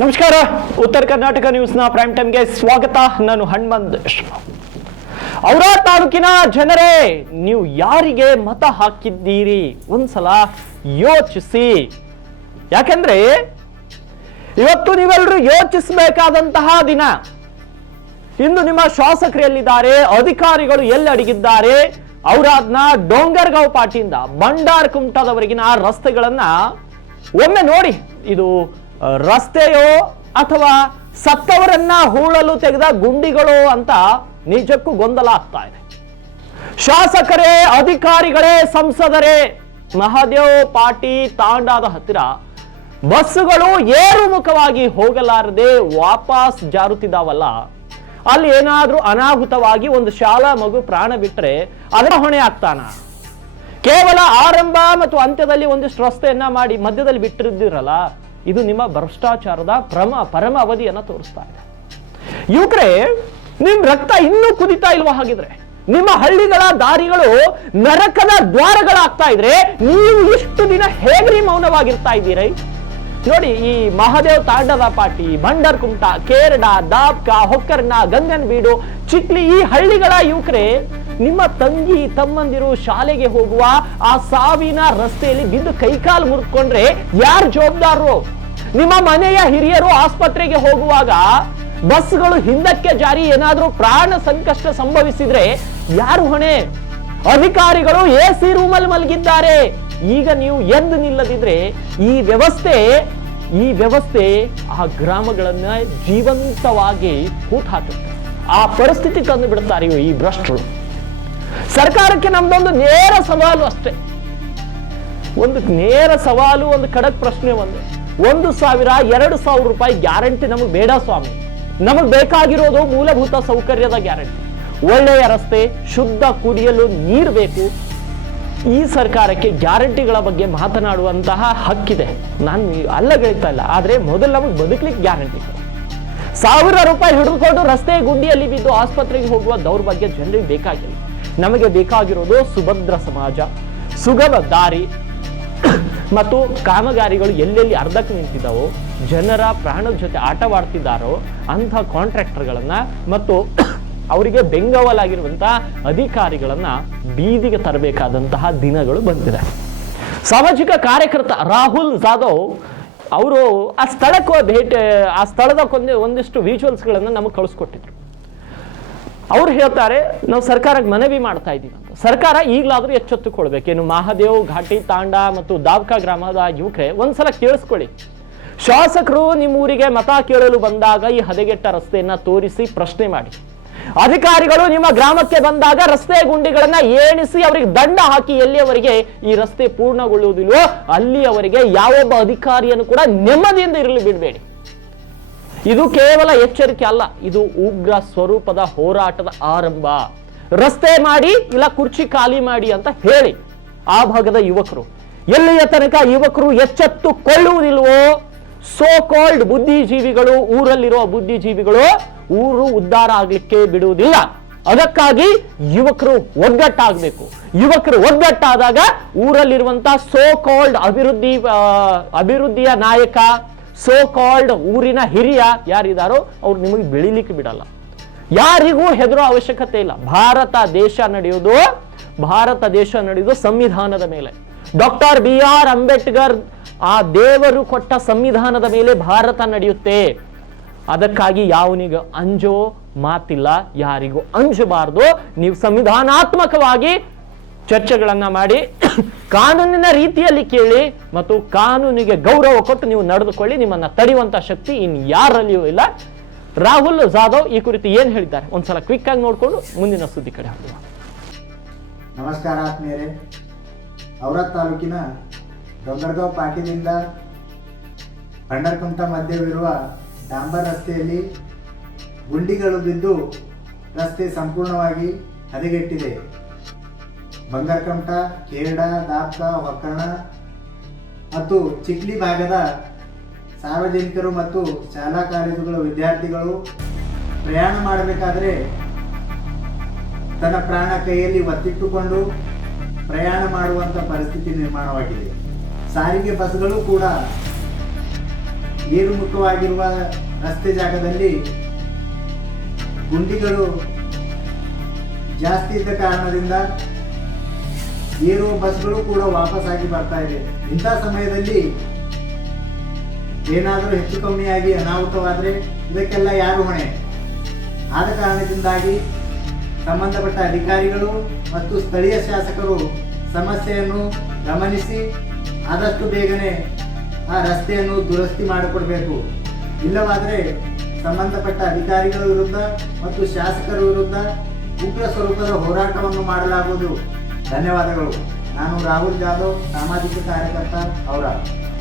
ನಮಸ್ಕಾರ. ಉತ್ತರ ಕರ್ನಾಟಕ ನ್ಯೂಸ್ನ ಪ್ರೈಮ್ ಟೈಮ್ಗೆ ಸ್ವಾಗತ. ನಾನು ಹನುಮಂತ್. ಔರಾ ತಾಲೂಕಿನ ಜನರೇ, ನೀವು ಯಾರಿಗೆ ಮತ ಹಾಕಿದ್ದೀರಿ ಒಂದ್ಸಲ ಯೋಚಿಸಿ. ಯಾಕೆಂದ್ರೆ ಇವತ್ತು ನೀವೆಲ್ಲರೂ ಯೋಚಿಸಬೇಕಾದಂತಹ ದಿನ. ಇಂದು ನಿಮ್ಮ ಶಾಸಕರು ಎಲ್ಲಿದ್ದಾರೆ, ಅಧಿಕಾರಿಗಳು ಎಲ್ಲಿ ಅಡಗಿದ್ದಾರೆ? ಔರಾದ್ನ ಡೋಂಗರ್ಗಾಂವ್ ಪಾಟಿಯಿಂದ ಬಂಡಾರ್ ಕುಮಟಾದವರೆಗಿನ ರಸ್ತೆಗಳನ್ನ ಒಮ್ಮೆ ನೋಡಿ. ಇದು ರಸ್ತೆಯೋ ಅಥವಾ ಸತ್ತವರನ್ನ ಹೂಳಲು ತೆಗೆದ ಗುಂಡಿಗಳು ಅಂತ ನಿಜಕ್ಕೂ ಗೊಂದಲ ಆಗ್ತಾ ಇದೆ. ಶಾಸಕರೇ, ಅಧಿಕಾರಿಗಳೇ, ಸಂಸದರೇ, ಮಹಾದೇವ್ ಪಾಟಿ ತಾಂಡಾದ ಹತ್ತಿರ ಬಸ್ಸುಗಳು ಏರುಮುಖವಾಗಿ ಹೋಗಲಾರದೆ ವಾಪಸ್ ಜಾರುತ್ತಿದ್ದಾವಲ್ಲ, ಅಲ್ಲಿ ಏನಾದ್ರೂ ಅನಾಹುತವಾಗಿ ಒಂದು ಶಾಲಾ ಮಗು ಪ್ರಾಣ ಬಿಟ್ರೆ ಅದರ ಹೊಣೆ ಆಗ್ತಾನ? ಕೇವಲ ಆರಂಭ ಮತ್ತು ಅಂತ್ಯದಲ್ಲಿ ಒಂದಿಷ್ಟು ರಸ್ತೆಯನ್ನ ಮಾಡಿ ಮಧ್ಯದಲ್ಲಿ ಬಿಟ್ಟಿದ್ದೀರಲ್ಲ, ಇದು ನಿಮ್ಮ ಭ್ರಷ್ಟಾಚಾರದ ಪರಮ ಅವಧಿಯನ್ನ ತೋರಿಸ್ತಾ ಇದೆ. ಯುವಕರೇ, ನಿಮ್ ರಕ್ತ ಇನ್ನೂ ಕುದಿತಾ ಇಲ್ವಾ? ಹಾಗಿದ್ರೆ ನಿಮ್ಮ ಹಳ್ಳಿಗಳ ದಾರಿಗಳು ನರಕದ ದ್ವಾರಗಳಾಗ್ತಾ ಇದ್ರೆ ನೀವು ಇಷ್ಟು ದಿನ ಹೇಗ್ರಿ ಮೌನವಾಗಿರ್ತಾ ಇದ್ದೀರಿ? ನೋಡಿ, ಈ ಮಹಾದೇವ್ ತಾಂಡದ ಪಾಟಿ, ಬಂಡರ್ ಕುಮಟಾ, ಕೇರಡ, ದಾಬ್ಕಾ, ಹೊಕ್ಕರ್ನ, ಗಂಗನಬೀಡು, ಚಿಕ್ಲಿ, ಈ ಹಳ್ಳಿಗಳ ಯುವಕರೇ, ನಿಮ್ಮ ತಂಗಿ ತಮ್ಮಂದಿರು ಶಾಲೆಗೆ ಹೋಗುವ ಆ ಸಾವಿನ ರಸ್ತೆಯಲ್ಲಿ ಬಿದ್ದು ಕೈಕಾಲು ಮುರಿದುಕೊಂಡ್ರೆ ಯಾರು ಜವಾಬ್ದಾರರು? ನಿಮ್ಮ ಮನೆಯ ಹಿರಿಯರು ಆಸ್ಪತ್ರೆಗೆ ಹೋಗುವಾಗ ಬಸ್ಗಳು ಹಿಂದಕ್ಕೆ ಜಾರಿ ಏನಾದ್ರೂ ಪ್ರಾಣ ಸಂಕಷ್ಟ ಸಂಭವಿಸಿದ್ರೆ ಯಾರು ಹೊಣೆ? ಅಧಿಕಾರಿಗಳು AC ರೂಮಲ್ಲಿ ಮಲಗಿದ್ದಾರೆ. ಈಗ ನೀವು ಎದ್ದು ನಿಲ್ಲದಿದ್ರೆ ಈ ವ್ಯವಸ್ಥೆ ಆ ಗ್ರಾಮಗಳನ್ನ ಜೀವಂತವಾಗಿ ಹೂತಾಕುತ್ತೆ. ಆ ಪರಿಸ್ಥಿತಿ ತಂದು ಬಿಡುತ್ತಾರೆ ಈ ಭ್ರಷ್ಟರು. ಸರ್ಕಾರಕ್ಕೆ ನಮ್ದೊಂದು ನೇರ ಸವಾಲು ಅಷ್ಟೇ, ಒಂದು ನೇರ ಸವಾಲು, ಒಂದು ಖಡಕ್ ಪ್ರಶ್ನೆ. 1,000, 2,000 ರೂಪಾಯಿ ಗ್ಯಾರಂಟಿ ನಮಗೆ ಬೇಡ ಸ್ವಾಮಿ. ನಮಗ್ ಬೇಕಾಗಿರೋದು ಮೂಲಭೂತ ಸೌಕರ್ಯದ ಗ್ಯಾರಂಟಿ. ಒಳ್ಳೆಯ ರಸ್ತೆ, ಶುದ್ಧ ಕುಡಿಯಲು ನೀರು ಬೇಕು. ಈ ಸರ್ಕಾರಕ್ಕೆ ಗ್ಯಾರಂಟಿಗಳ ಬಗ್ಗೆ ಮಾತನಾಡುವಂತಹ ಹಕ್ಕಿದೆ, ನಾನು ಅಲ್ಲಗಳಿತಾ ಇಲ್ಲ. ಆದ್ರೆ ಮೊದಲು ನಮಗೆ ಬದುಕಲಿಕ್ಕೆ ಗ್ಯಾರಂಟಿ. 1,000 ರೂಪಾಯಿ ಹಿಡಿದುಕೊಂಡು ರಸ್ತೆ ಗುಂಡಿಯಲ್ಲಿ ಬಿದ್ದು ಆಸ್ಪತ್ರೆಗೆ ಹೋಗುವ ದೌರ್ಭಾಗ್ಯ ಜನರಿಗೆ ಬೇಕಾಗಿಲ್ಲ. ನಮಗೆ ಬೇಕಾಗಿರೋದು ಸುಭದ್ರ ಸಮಾಜ, ಸುಗಮ ದಾರಿ ಮತ್ತು ಕಾಮಗಾರಿಗಳು ಎಲ್ಲೆಲ್ಲಿ ಅರ್ಧಕ್ಕೆ ನಿಂತಿದ್ದಾವೋ, ಜನರ ಪ್ರಾಣದ ಜೊತೆ ಆಟವಾಡ್ತಿದ್ದಾರೋ ಅಂಥ ಕಾಂಟ್ರಾಕ್ಟರ್ಗಳನ್ನ ಮತ್ತು ಅವರಿಗೆ ಬೆಂಗಾವಲಾಗಿರುವಂತಹ ಅಧಿಕಾರಿಗಳನ್ನ ಬೀದಿಗೆ ತರಬೇಕಾದಂತಹ ದಿನಗಳು ಬಂದಿದೆ. ಸಾಮಾಜಿಕ ಕಾರ್ಯಕರ್ತ ರಾಹುಲ್ ಜಾಧವ್ ಅವರು ಆ ಸ್ಥಳದ ಒಂದಿಷ್ಟು ವಿಜುವಲ್ಸ್ಗಳನ್ನು ನಮಗೆ ಕಳಿಸ್ಕೊಟ್ಟಿದ್ರು. ಅವ್ರು ಹೇಳ್ತಾರೆ, ನಾವು ಸರ್ಕಾರಕ್ಕೆ ಮನವಿ ಮಾಡ್ತಾ ಇದ್ದೀವಿ ಅಂತ. ಸರ್ಕಾರ ಈಗಲಾದ್ರೂ ಎಚ್ಚೆತ್ತುಕೊಳ್ಬೇಕೇನು? ಮಹಾದೇವ್ ಘಾಟಿ, ತಾಂಡ ಮತ್ತು ದಾಬ್ಕಾ ಗ್ರಾಮದ ಯುವಕರೇ, ಒಂದ್ಸಲ ಕೇಳಿಸ್ಕೊಳ್ಳಿ. ಶಾಸಕರು ನಿಮ್ಮ ಊರಿಗೆ ಮತ ಕೇಳಲು ಬಂದಾಗ ಈ ಹದಗೆಟ್ಟ ರಸ್ತೆಯನ್ನ ತೋರಿಸಿ ಪ್ರಶ್ನೆ ಮಾಡಿ. ಅಧಿಕಾರಿಗಳು ನಿಮ್ಮ ಗ್ರಾಮಕ್ಕೆ ಬಂದಾಗ ರಸ್ತೆ ಗುಂಡಿಗಳನ್ನ ಏಣಿಸಿ ಅವರಿಗೆ ದಂಡ ಹಾಕಿ ಎಲ್ಲಿಯವರೆಗೆ ಈ ರಸ್ತೆ ಪೂರ್ಣಗೊಳ್ಳುವುದಿಲ್ವೋ ಅಲ್ಲಿಯವರೆಗೆ ಯಾವೊಬ್ಬ ಅಧಿಕಾರಿಯನ್ನು ಕೂಡ ನೆಮ್ಮದಿಯಿಂದ ಇರಲು ಬಿಡಬೇಡಿ. ಇದು ಕೇವಲ ಎಚ್ಚರಿಕೆ ಅಲ್ಲ, ಇದು ಉಗ್ರ ಸ್ವರೂಪದ ಹೋರಾಟದ ಆರಂಭ. ರಸ್ತೆ ಮಾಡಿ ಇಲ್ಲ ಕುರ್ಚಿ ಖಾಲಿ ಮಾಡಿ ಅಂತ ಹೇಳಿ ಆ ಭಾಗದ ಯುವಕರು, ಎಲ್ಲಿಯ ತನಕ ಯುವಕರು ಎಚ್ಚೆತ್ತುಕೊಳ್ಳುವುದಿಲ್ವೋ, ಸೋ ಕಾಲ್ಡ್ ಬುದ್ಧಿಜೀವಿಗಳು, ಊರಲ್ಲಿರುವ ಬುದ್ಧಿಜೀವಿಗಳು ಊರು ಉದ್ಧಾರ ಆಗ್ಲಿಕ್ಕೆ ಬಿಡುವುದಿಲ್ಲ. ಅದಕ್ಕಾಗಿ ಯುವಕರು ಒಗ್ಗಟ್ಟಾಗಬೇಕು. ಯುವಕರು ಒಗ್ಗಟ್ಟಾದಾಗ ಊರಲ್ಲಿರುವಂತಹ ಸೋ ಕಾಲ್ಡ್ ಅಭಿವೃದ್ಧಿಯ ನಾಯಕ, ಸೋ ಕಾಲ್ಡ್ ಊರಿನ ಹಿರಿಯ ಯಾರಿದಾರೋ ಅವ್ರು ನಿಮಗೆ ಬೆಳಿಲಿಕ್ಕೆ ಬಿಡಲ್ಲ. ಯಾರಿಗೂ ಹೆದರೋ ಅವಶ್ಯಕತೆ ಇಲ್ಲ. ಭಾರತ ದೇಶ ನಡೆಯುವುದು ಸಂವಿಧಾನದ ಮೇಲೆ. ಡಾಕ್ಟರ್ BR ಅಂಬೇಡ್ಕರ್ ಆ ದೇವರು ಕೊಟ್ಟ ಸಂವಿಧಾನದ ಮೇಲೆ ಭಾರತ ನಡೆಯುತ್ತೆ. ಅದಕ್ಕಾಗಿ ಯಾವನಿಗೂ ಅಂಜೋ ಮಾತಿಲ್ಲ, ಯಾರಿಗೂ ಅಂಜಬಾರದು. ನೀವು ಸಂವಿಧಾನಾತ್ಮಕವಾಗಿ ಚರ್ಚೆಗಳನ್ನ ಮಾಡಿ ಕಾನೂನಿನ ರೀತಿಯಲ್ಲಿ ಕೇಳಿ ಮತ್ತು ಕಾನೂನಿಗೆ ಗೌರವ ಕೊಟ್ಟು ನೀವು ನಡೆದುಕೊಳ್ಳಿ. ನಿಮ್ಮನ್ನ ತಡೆಯುವಂತ ಶಕ್ತಿ ಇನ್ ಯಾರಲ್ಲಿಯೂ ಇಲ್ಲ. ರಾಹುಲ್ ಜಾಧವ್ ಈ ಕುರಿತು ಏನ್ ಹೇಳಿದ್ದಾರೆ ಒಂದ್ಸಲ ಕ್ವಿಕ್ ಆಗಿ ನೋಡ್ಕೊಂಡು ಮುಂದಿನ ಸುದ್ದಿ ಕಡೆ ಹೋಗುವ. ನಮಸ್ಕಾರ ಆತ್ಮೀಯರೇ. ಔರಾ ತಾಲೂಕಿನ ಡೋಂಗರ್ಗಾಂವ್ ಪಾಟಿದಿಂದ ಬಂಡರ್ಕುಮಟಾ ಮಧ್ಯವಿರುವ ಡಾಂಬರ್ ರಸ್ತೆಯಲ್ಲಿ ಗುಂಡಿಗಳು ಬಿದ್ದು ರಸ್ತೆ ಸಂಪೂರ್ಣವಾಗಿ ಹದಗೆಟ್ಟಿದೆ. ಬಂಗಾರಕಮಟಾ, ಕೇರಡ, ದಾಬ್ಕಾ, ಹೊಕ್ಕರ್ಣ ಮತ್ತು ಚಿಕ್ಲಿ ಭಾಗದ ಸಾರ್ವಜನಿಕರು ಮತ್ತು ಶಾಲಾ ಕಾಲೇಜುಗಳ ವಿದ್ಯಾರ್ಥಿಗಳು ಪ್ರಯಾಣ ಮಾಡಬೇಕಾದರೆ ತನ್ನ ಪ್ರಾಣ ಕೈಯಲ್ಲಿ ಒತ್ತಿಟ್ಟುಕೊಂಡು ಪ್ರಯಾಣ ಮಾಡುವಂಥ ಪರಿಸ್ಥಿತಿ ನಿರ್ಮಾಣವಾಗಿದೆ. ಸಾರಿಗೆ ಬಸ್ಗಳು ಕೂಡ ಏರುಮುಖವಾಗಿರುವ ರಸ್ತೆ ಜಾಗದಲ್ಲಿ ಗುಂಡಿಗಳು ಜಾಸ್ತಿ ಇದ್ದ ಕಾರಣದಿಂದ ಏರುವ ಬಸ್ಗಳು ಕೂಡ ವಾಪಸ್ಸಾಗಿ ಬರ್ತಾ ಇದೆ. ಇಂಥ ಸಮಯದಲ್ಲಿ ಏನಾದರೂ ಹೆಚ್ಚು ಕಮ್ಮಿಯಾಗಿ ಅನಾಹುತವಾದರೆ ಇದಕ್ಕೆಲ್ಲ ಯಾರು ಹೊಣೆ? ಆದ ಕಾರಣದಿಂದಾಗಿ ಸಂಬಂಧಪಟ್ಟ ಅಧಿಕಾರಿಗಳು ಮತ್ತು ಸ್ಥಳೀಯ ಶಾಸಕರು ಸಮಸ್ಯೆಯನ್ನು ಗಮನಿಸಿ ಆದಷ್ಟು ಬೇಗನೆ ಆ ರಸ್ತೆಯನ್ನು ದುರಸ್ತಿ ಮಾಡಿಕೊಡ್ಬೇಕು. ಇಲ್ಲವಾದರೆ ಸಂಬಂಧಪಟ್ಟ ಅಧಿಕಾರಿಗಳ ವಿರುದ್ಧ ಮತ್ತು ಶಾಸಕರ ವಿರುದ್ಧ ಉಗ್ರ ಸ್ವರೂಪದ ಹೋರಾಟವನ್ನು ಮಾಡಲಾಗುವುದು. ಧನ್ಯವಾದಗಳು. ನಾನು ರಾಹುಲ್ ಜಾಧವ್, ಸಾಮಾಜಿಕ ಕಾರ್ಯಕರ್ತ, ಔರಾದ್.